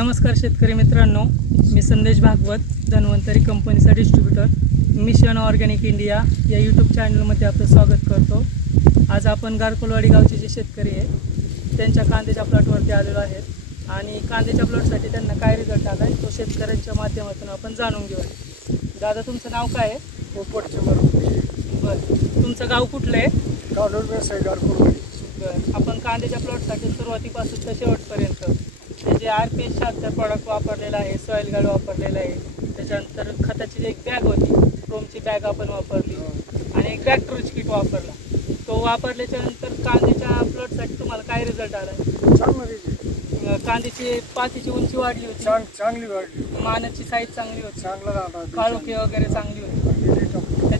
नमस्कार शेतकरी मित्रांनो मी संदेश भागवत धन्वंतरी कंपनीचा डिस्ट्रीब्युटर मिशन ऑर्गॅनिक इंडिया या यूट्यूब चॅनलमध्ये आपलं स्वागत करतो. आज आपण गारकोलवाडी गावचे जे शेतकरी आहे त्यांच्या कांद्याच्या प्लॉटवरती आलेलो आहेत आणि कांद्याच्या प्लॉटसाठी त्यांना काय रिझल्ट आला आहे तो शेतकऱ्यांच्या माध्यमातून आपण जाणून घेऊया. दादा तुमचं नाव काय आहे? पोपटचे बरोबर बरं. तुमचं गाव कुठलं आहे? काढून व्यवसाय गारकुरवाडी बरं. आपण कांद्याच्या प्लॉटसाठी सुरुवातीपासून ते शेवटपर्यंत ते जे आर पी एस शहात्तर प्रॉडक्ट वापरलेलं आहे सॉईल गार्ड वापरलेलं आहे त्याच्यानंतर खताची जी एक बॅग होती क्रोमची बॅग आपण वापरली आणि एक ट्रॅक्टरची किट वापरला. तो वापरल्याच्या नंतर कांद्याच्या प्लॉटसाठी तुम्हाला काय रिझल्ट आला? चांगलं कांद्याची पातीची उंची वाढली होती. चांग चांगली वाढली. मानाची साईज चांगली होती. चांगला काळोखी वगैरे चांगली होती.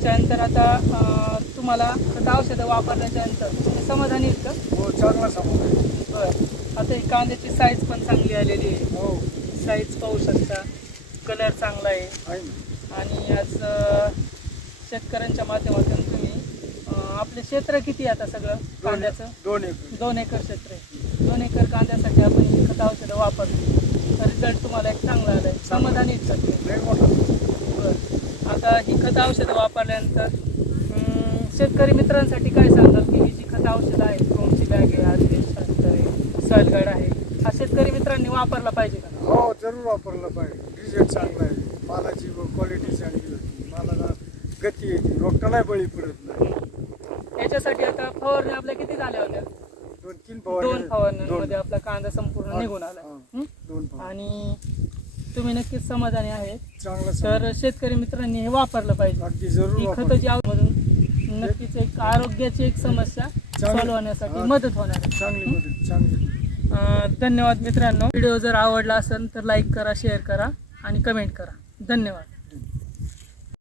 त्याच्यानंतर आता तुम्हाला खत औषधं वापरल्याच्या नंतर तुम्ही समाधानी आहेत का? हो चांगला आहे. बरं. आता ही कांद्याची साईज पण चांगली आलेली आहे. हो. साईज पाहू शकता. कलर चांगला आहे. आणि आज शेतकऱ्यांच्या माध्यमातून तुम्ही आपले क्षेत्र किती आहे आता सगळं कांद्याचं? दोन एकर. दोन एकर क्षेत्र आहे. दोन एकर कांद्यासाठी आपण ही खत औषधं वापरली रिझल्ट तुम्हाला एक चांगला आला आहे समाधानी आहेत का तुम्ही? लय मोठा बरं आता ही खत औषधं वापरल्यानंतर शेतकरी मित्रांसाठी काय सांगाल की ही जी खत औषधं आहेत क्रोमची बॅग आहे शास्त्र आहे सॉइलगार्ड आहे हा शेतकरी मित्रांनी वापरला पाहिजे का? हो जरूर वापरलं पाहिजे. रिझल्ट चांगला आहे. मालाची क्वालिटी चांगली होती. मालाला गती येते. रोगटा नाही बळी पडत नाही याच्यासाठी आता फवारणी आपल्या किती झाल्या होत्या? दोन तीन फवारणी दोन फवारण्यांमध्ये आपला कांदा संपूर्ण निघून आला? दोन आणि तुम्ही नक्कीच समाधानी आहे चांगलं तर शेतकरी मित्रांनी हे वापरलं पाहिजे. अगदी जरूर वापर खताची मधून नक्कीच एक आरोग्याची एक समस्या सॉल्व्ह होण्यासाठी. मदत होणार आहे. चांगली मदत चांगली. अं, धन्यवाद मित्रांनो. व्हिडिओ जर आवडला असेल तर लाईक करा शेअर करा आणि कमेंट करा. धन्यवाद.